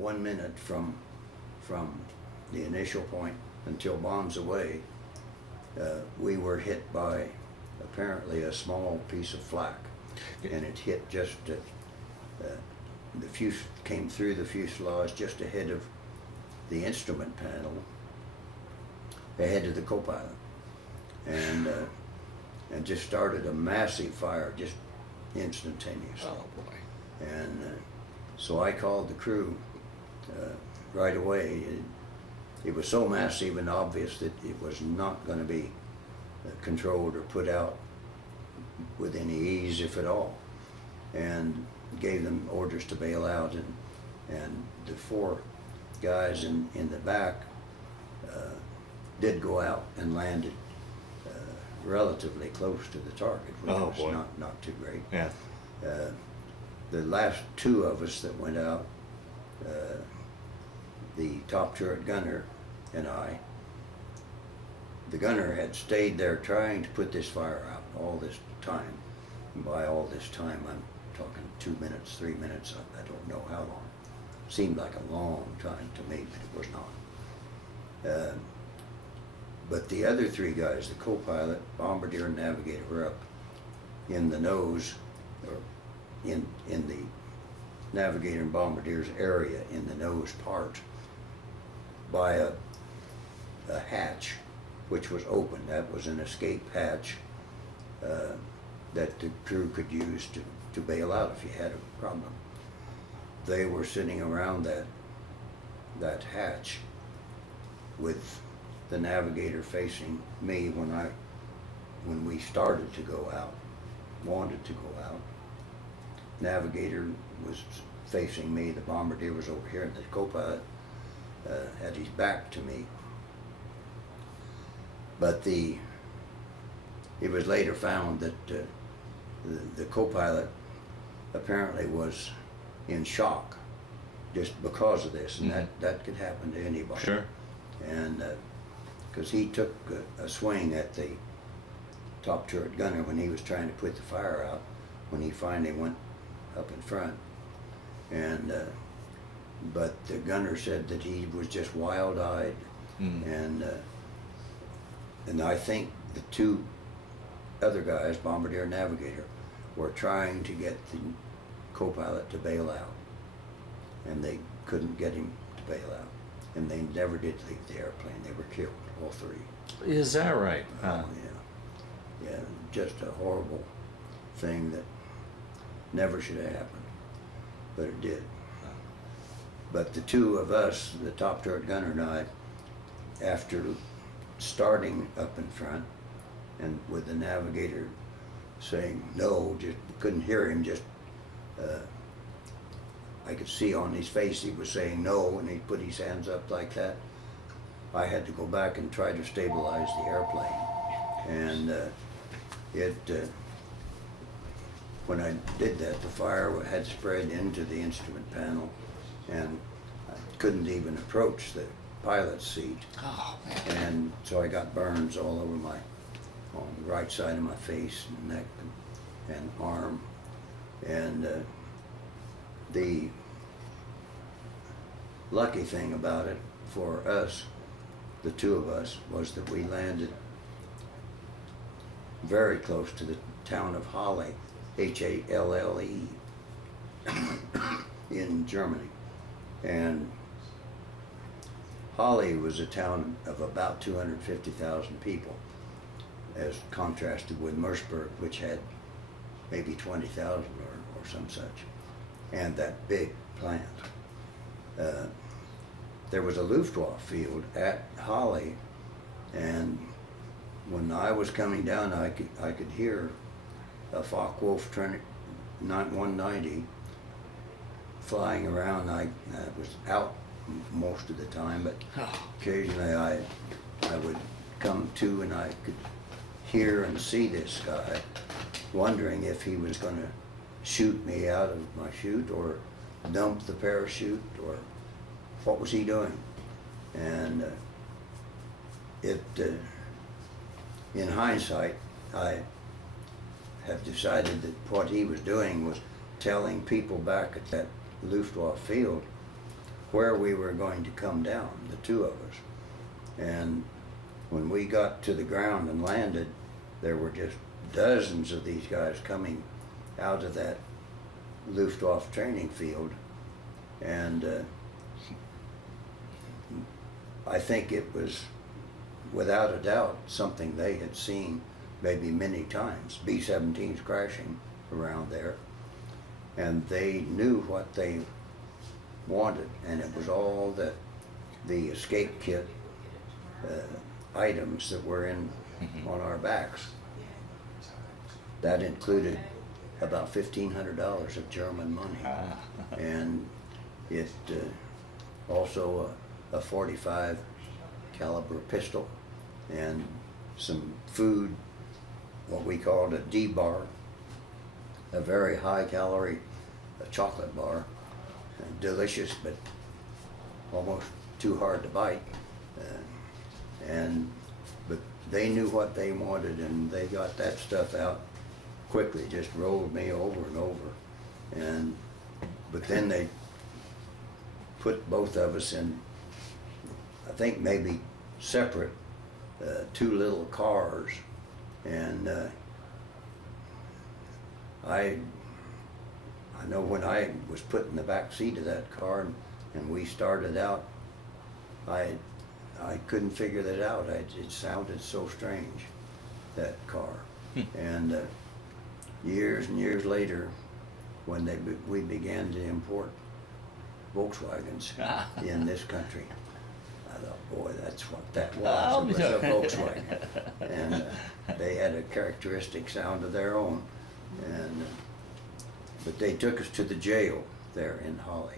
1 minute from the initial point until bombs away, we were hit by apparently a small piece of flak, and it hit just came through the fuselage just ahead of the instrument panel, ahead of the co-pilot, and just started a massive fire just instantaneously. Oh boy. And so I called the crew right away. It was so massive and obvious that it was not going to be controlled or put out with any ease, if at all, and gave them orders to bail out. And the 4 guys in the back did go out and landed relatively close to the target, which Oh, was boy. not too great. Yeah. The last 2 of us that went out, the top turret gunner and I, the gunner had stayed there trying to put this fire out all this time. And by all this time, I'm talking 2 minutes, 3 minutes, I don't know how long. Seemed like a long time to me, but it was not. But the other 3 guys, the co-pilot, bombardier, and navigator, were up in the nose, or in the navigator and bombardier's area, in the nose part, by a hatch which was open. That was an escape hatch that the crew could use to bail out if you had a problem. They were sitting around that hatch with the navigator facing me when we started to go out, wanted to go out. Navigator was facing me, the bombardier was over here, and the co-pilot had his back to me. But it was later found that the co-pilot apparently was in shock just because of this, and that could happen to anybody. Sure. And because he took a swing at the top turret gunner when he was trying to put the fire out, when he finally went up in front. And but the gunner said that he was just wild-eyed, and I think the 2 other guys, bombardier and navigator, were trying to get the co-pilot to bail out, and they couldn't get him to bail out, and they never did leave the airplane. They were killed, all 3. Is that right? Yeah, just a horrible thing that never should have happened, but it did. But the 2 of us, the top turret gunner and I, after starting up in front, and with the navigator saying no, just couldn't hear him, just I could see on his face he was saying no, and he put his hands up like that. I had to go back and try to stabilize the airplane, and when I did that, the fire had spread into the instrument panel, and I couldn't even approach the pilot's seat. Oh, man. And so I got burns all over on the right side of my face and neck and arm. And the lucky thing about it for us, the 2 of us, was that we landed very close to the town of Halle, Halle, in Germany. And Halle was a town of about 250,000 people, as contrasted with Merseburg, which had maybe 20,000 or some such, and that big plant. There was a Luftwaffe field at Halle, and when I was coming down, I could hear a Focke-Wulf 190 flying around. I was out most of the time, but occasionally I would come to, and I could hear and see this guy, wondering if he was going to shoot me out of my chute or dump the parachute, or what was he doing. And in hindsight, I have decided that what he was doing was telling people back at that Luftwaffe field where we were going to come down, the two of us. And when we got to the ground and landed, there were just dozens of these guys coming out of that Luftwaffe training field. And I think it was, without a doubt, something they had seen maybe many times, B-17s crashing around there. And they knew what they wanted, and it was all the escape kit items that were on our backs. That included about $1,500 of German money, and it also a 45 caliber pistol and some food, what we called a D-bar, a very high calorie chocolate bar, delicious but almost too hard to bite. But they knew what they wanted, and they got that stuff out quickly, just rolled me over and over. But then they put both of us in, I think maybe separate, two little cars, and I know when I was put in the back seat of that car and we started out, I couldn't figure that out. It sounded so strange, that car. And years and years later, when we began to import Volkswagens in this country, I thought, boy, that's what that was. It was a Volkswagen. And they had a characteristic sound of their own. But they took us to the jail there in Holly.